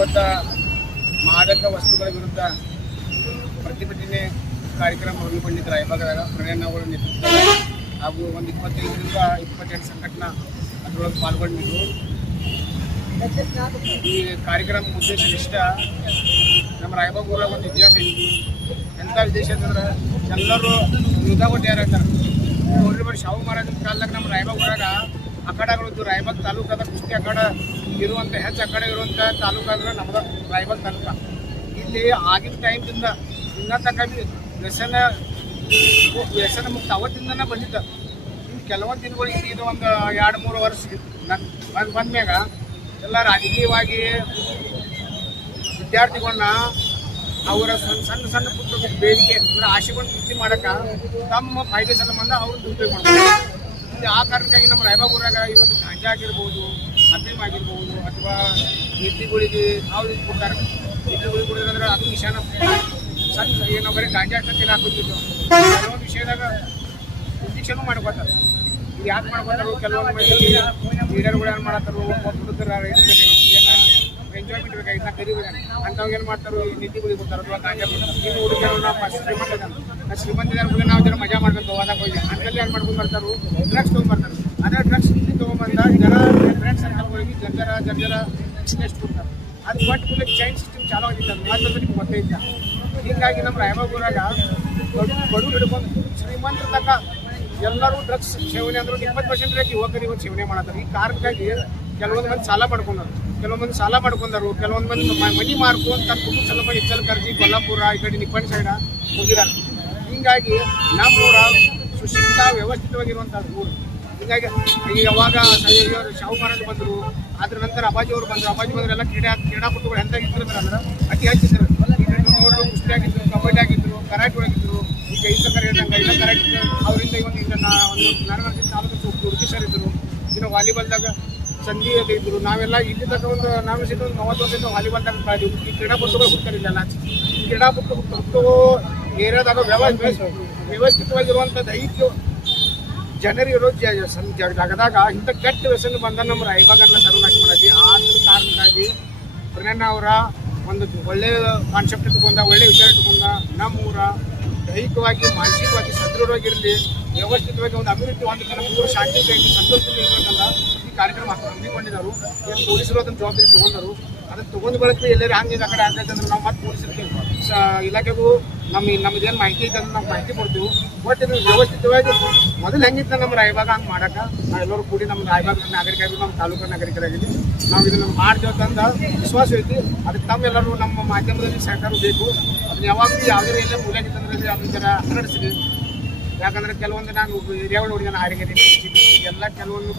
ಇವತ್ತು ಮಾದಕ ವಸ್ತುಗಳ ವಿರುದ್ಧ ಪ್ರತಿಭಟನೆ ಕಾರ್ಯಕ್ರಮ ಹಮ್ಮಿಕೊಂಡಿದ್ದ ರಾಯಬಾಗದಾಗ ಪ್ರಣಯನವರ ನೇತೃತ್ವದಲ್ಲಿ ಹಾಗೂ ಒಂದು 25ರಿಂದ 28 ಸಂಘಟನಾ ಅದರೊಳಗೆ ಪಾಲ್ಗೊಂಡಿದ್ದು. ಈ ಕಾರ್ಯಕ್ರಮ ಉದ್ದೇಶ ಇಷ್ಟ, ನಮ್ಮ ರಾಯಬಾಗ ಊರಾಗ ಒಂದು ಇತಿಹಾಸ ಐತಿ. ಎಂಥ ವಿದೇಶ ಅಂತಂದ್ರೆ ಎಲ್ಲರೂ ಯುದ್ಧ ಯಾರಾಗ್ತಾರೆ ನೋಡ್ರಿ. ಶಾಹು ಮಹಾರಾಜನ ಕಾಲದಾಗ ನಮ್ಮ ರಾಯಬಾಗ ಊರಾಗ ಅಖಾಡಗಳಿದ್ದು. ರಾಯಬಾಗ ತಾಲೂಕಾದ ಕುಸ್ತಿ ಅಖಾಡ ಇರುವಂಥ ಹೆಚ್ಚು ಅಖಾಡ ಇರುವಂಥ ತಾಲೂಕು ಅಂದ್ರೆ ನಮ್ಮದು ರಾಯಬಾಗ ತಾಲೂಕು. ಇಲ್ಲಿ ಆಗಿನ ಟೈಮ್ದಿಂದ ಇನ್ನೂ ತನಕ ವ್ಯಸನ ಮುಕ್ತ ಅವತ್ತಿಂದನೇ ಬಂದಿದ್ದ. ಇನ್ನು ಕೆಲವೊಂದು ದಿನಗಳು ಇದು ಒಂದು 2-3 ವರ್ಷ ಬಂದ್ಮ್ಯಾಗ ಎಲ್ಲ ರಾಜಕೀಯವಾಗಿ ವಿದ್ಯಾರ್ಥಿಗಳನ್ನ ಅವರ ಸಣ್ಣ ಪುಟ್ಟ ಬೇಡಿಕೆ ಅಂದರೆ ಆಶೆಗಳನ್ನು ಪೂರ್ತಿ ಮಾಡೋಕ್ಕೆ ತಮ್ಮ ಫಾಯ್ದೆ ಸಂಬಂಧ ಅವ್ರು ದುರುಪಯೋಗ ಮಾಡ್ತಾರೆ. ಆ ಕಾರಣಕ್ಕಾಗಿ ನಮ್ಮ ರಾಯಬಾಗ ಊರಾಗ ಇವತ್ತು ಗಾಂಜಾ ಆಗಿರ್ಬೋದು, ಅಫೀಮ್ ಆಗಿರ್ಬೋದು, ಅಥವಾ ನಿದ್ದಿಗಳಿಗೆ ನಾವು ಕೊಡ್ತಾರೆ. ನಿದ್ದಿಗಳಿಗೆ ಕೊಡೋದಂದ್ರೆ ಅದು ವಿಷಯನ ಸಣ್ಣ ಏನೋ ಬರೀ ಗಾಂಜಾ ಅಷ್ಟ ತಿನ್ನಾಕೋತಿದ್ದು. ಕೆಲವೊಂದು ವಿಷಯದಾಗ ಇಂಜೆಕ್ಷನು ಮಾಡ್ಕೊತಾರೆ. ಇದು ಯಾಕೆ ಮಾಡ್ಕೊತಾರೋ ಕೆಲವೊಂದು ಮಂದಿ ಲೀಡರ್ಗಳು ಏನು ಮಾಡ್ತಾರೋ, ಹುಡುಗರ ಏನೋ ಎಂಜಾಯ್ಮೆಂಟ್ ಬೇಕಾಗಿತ್ತು ನಾ ಕರಿಬೇಕಾಗಿ ಅಂಥವ್ರು ಏನು ಮಾಡ್ತಾರೋ ಈ ನಿದ್ದಿಗಳಿಗೆ ಕೊಡ್ತಾರೆ ಅಥವಾ ಗಾಂಜಾ ಕೊಡ್ತಾರೆ. ಇನ್ನು ಹುಡುಗರು ನಾವು ಶ್ರೀಮಂತ ನಾವು ಜನ ಮಜಾ ಮಾಡಬೇಕು ಹೋದಾಗ ಹೋಗಿ ಅಂಥಲ್ಲಿ ಏನು ಮಾಡ್ಕೊಂಡು ಬರ್ತಾರೋ ಡ್ರಗ್ಸ್ ತೊಗೊಂಡ್ಬರ್ತಾರೆ. ಅದೇ ಡ್ರಗ್ಸ್ ಇಲ್ಲಿ ತೊಗೊಂಬಂದ ಜನ ಫ್ರೆಂಡ್ಸ್ ಸರ್ಕಲ್ಗಳಿಗೆ ಜರ್ಜರ ಎಷ್ಟು ಕೊಡ್ತಾರೆ. ಅದು ಕೊಟ್ಟು ಕೂಡ ಚೈನ್ ಸಿಸ್ಟಮ್ ಚಾಲೂ ಆಗಿತ್ತು. ಅದು ಮಾತ್ರ ನಿಮ್ಗೆ ಗೊತ್ತೈತೆ. ಹೀಗಾಗಿ ನಮ್ಮ ರಾಯಬಾಗ ಊರಾಗ ಬಡವರು ಹಿಡ್ಕೊಂಡು ಶ್ರೀಮಂತರ ತನಕ ಎಲ್ಲರೂ ಡ್ರಗ್ಸ್ ಸೇವನೆ ಅಂದ್ರೆ 20% ರೇಟ್ ಯುವಕರು ಇವತ್ತು ಸೇವನೆ ಮಾಡ್ತಾರೆ. ಈ ಕಾರಣಕ್ಕಾಗಿ ಕೆಲವೊಂದು ಮಂದಿ ಸಾಲ ಮಾಡ್ಕೊಂಡರು, ಕೆಲವೊಂದು ಮಂದಿ ಮನಿ ಮಾರ್ಕೊಂಡು ತನ್ನ ಕುಟುಂಬ ಸಲುವಾಗಿ ಹೆಚ್ಚಲ್ ಕರ್ಜಿ, ಕೊಲ್ಲಾಪುರ, ಈ ಕಡೆ ನಿಪ್ಪಣ ಸೈಡ ಹೋಗಿದ್ದಾರೆ. ಹೀಗಾಗಿ ನಮ್ಮ ಊರ ಸುಶಿಕ್ಷಿತ ವ್ಯವಸ್ಥಿತವಾಗಿರುವಂಥದ್ದು ಊರು. ಹೀಗಾಗಿ ಈಗ ಯಾವಾಗ ಶಾಹು ಮಹಾರಾಜ್ ಬಂದರು, ಅದ್ರ ನಂತರ ಅಪ್ಪಾಜಿಯವರು ಬಂದರು. ಎಲ್ಲ ಕ್ರೀಡಾಪಟುಗಳು ಎಂತಾಗಿದ್ರು ಅಂದ್ರೆ ಅತಿ ಹೆಚ್ಚಿದ್ರು. ನೋಡಲು ಕುಸ್ತಿ ಆಗಿದ್ರು, ಕಬಡ್ಡಿ ಆಗಿದ್ರು, ಕರಾಟೆ ಒಳಗಿದ್ರು. ಈಗ ಈ ಸಕ್ಕರೆ ಹೇಳ್ದಂಗೆ ಇಲ್ಲ ಕರಾಟೆ ಅವರಿಂದ ಒಂದು ನಾರಾಯಣ ತಾಲೂಕು ಉಡುಪೇಶ್ವರ ಇದ್ದರು. ಇನ್ನು ವಾಲಿಬಾಲ್ದಾಗ ಸಂಧಿ ಇದ್ರು. ನಾವೆಲ್ಲ ಇಲ್ಲಿ ತಕ್ಕ ಒಂದು ನಾವು ಸಿಟ್ಟು 40 ವರ್ಷದಿಂದ ವಾಲಿಬಾಲ್ದಾಗ ಕಳೆದಿವಿ. ಈ ಕ್ರೀಡಾಪಟುಗಳು ಹುಡ್ತಾರಿಲ್ಲ. ಈ ಕ್ರೀಡಾಪಟು ಹುಟ್ಟು ಏರಿಯಾದಾಗ ವ್ಯವಸ್ಥಿತವಾಗಿರುವಂಥದ್ದು ಐಕ್ಯ ಜನರಿರೋ ಜಾಗದಾಗ ಇಂಥ ಕೆಟ್ಟ ವ್ಯಸನ ಬಂದ ನಮ್ಮ ರಾಯಬಾಗನ್ನ ಸರ್ವನಾಶ ಮಾಡಾಕಿ. ಆ ಕಾರಣಕ್ಕಾಗಿ ಪ್ರಣಯಣ್ಣ ಅವರ ಒಂದು ಒಳ್ಳೆಯ ಕಾನ್ಸೆಪ್ಟ್ ಇಟ್ಕೊಂಡ, ಒಳ್ಳೆಯ ವಿಚಾರ ಇಟ್ಕೊಂಡ ನಮ್ಮೂರ ದೈಹಿಕವಾಗಿ ಮಾನಸಿಕವಾಗಿ ಸದೃಢವಾಗಿರಲಿ, ವ್ಯವಸ್ಥಿತವಾಗಿ ಒಂದು ಅಭಿವೃದ್ಧಿ ಹೊಂದಕ್ಕೆ ನಮ್ಮ ಶಾಂತಿಯಿಂದ ಸಂತೋಷದಿಂದ ಇರಬೇಕಲ್ಲ ಈ ಕಾರ್ಯಕ್ರಮ ಹಮ್ಮಿಕೊಂಡಿದ್ದಾರೆ. ಏನು ಪೊಲೀಸರು ಅದನ್ನು ಜವಾಬ್ದಾರಿ ತೊಗೊಂಡರು. ಅದನ್ನು ತೊಗೊಂಡು ಬಳಕೆ ಎಲ್ಲರೂ ಹಂಗೆ ಆ ಕಡೆ ಆಗ್ತೈತೆ ಅಂದ್ರೆ ನಾವು ಮತ್ತೆ ಪೊಲೀಸರಿಗೆ ಇಲಾಖೆಗೂ ನಮ್ಮದೇನು ಮಾಹಿತಿ ಐತೆ ಅಂದ್ರೆ ನಾವು ಮಾಹಿತಿ ಕೊಡ್ತೀವಿ. ಬಟ್ ಇದು ವ್ಯವಸ್ಥಿತವಾಗಿ ಮೊದಲು ಹೆಂಗಿತ್ತು ನಮ್ಮ ರಾಯಬಾಗ ಹಂಗೆ ಮಾಡೋಕೆ ನಾವೆಲ್ಲರೂ ಕೂಡಿ ನಮ್ಮ ರಾಯಬಾಗ ನಾಗರಿಕರಾಗಿ ನಮ್ಮ ತಾಲೂಕು ನಾಗರಿಕರಾಗಿದ್ದು ನಾವು ಇದನ್ನು ಮಾಡ್ತೇವೆ ಅಂತ ವಿಶ್ವಾಸ ಐತಿ. ಅದಕ್ಕೆ ತಮ್ಮೆಲ್ಲರೂ ನಮ್ಮ ಮಾಧ್ಯಮದಲ್ಲಿ ಸಹಕಾರ ಬೇಕು. ಅದನ್ನ ಯಾವಾಗಲೂ ಯಾವುದೇ ಎಲ್ಲ ಮೂಲಾಗಿತ್ತಂದ್ರೆ ಅದನ್ನ ಜನ ಹರಡಿಸಿದೆ. ಯಾಕಂದರೆ ಕೆಲವೊಂದು ನಾನು ಏರಿಯಾಗಳು ನೋಡಿದ ಹಾರಿಗೆರೆ ಎಲ್ಲ ಕೆಲವೊಂದು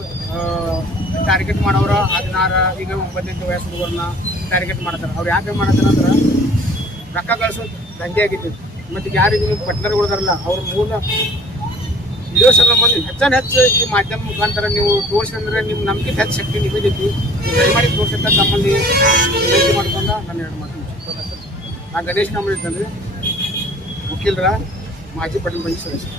ಟಾರ್ಗೆಟ್ ಮಾಡೋರು 16 ಈಗ 9 ವಯಸ್ಸು ಹುಡುಗರನ್ನ ಟಾರ್ಗೆಟ್ ಮಾಡ್ತಾರೆ. ಅವ್ರು ಯಾಕೆ ಮಾಡ್ತಾರೆ ಅಂದ್ರೆ ರೊಕ್ಕ ಗಳಿಸೋ ದಂಧೆ ಆಗಿದ್ದು. ಮತ್ತು ಯಾರಿಗೆ ನೀವು ಪಟ್ನರ್ಗಳಿದಾರಲ್ಲ ಅವ್ರ ಮೂಲ ವಿಡಿಯೋಸ್ ಎಲ್ಲ ಬಂದು ಹೆಚ್ಚು ಈ ಮಾಧ್ಯಮ ಮುಖಾಂತರ ನೀವು ತೋರಿಸಿದ್ರೆ ನಿಮ್ಮ ನಂಬಿಕೆ ಹೆಚ್ಚು ಶಕ್ತಿ ನಿಮಗೈತಿ. ದಯಮಾಡಿ ತೋರಿಸಿದ್ದ ತಮ್ಮಲ್ಲಿ ವಿನಂತಿ ಮಾಡ್ಕೊಂಡು ನಾನು 2 ಮಾತು ಮುಗಿಸ್ತೀನಿ. ನಾನು ಗಣೇಶ್ ನಮ್ಮಲ್ಲಿ ಇದ್ದಂದ್ರೆ ವಕೀಲರ ಮಾಜಿ ಪಟ್ಟಣ ಪಂಚಾಯತ್ ಸದಸ್ಯ.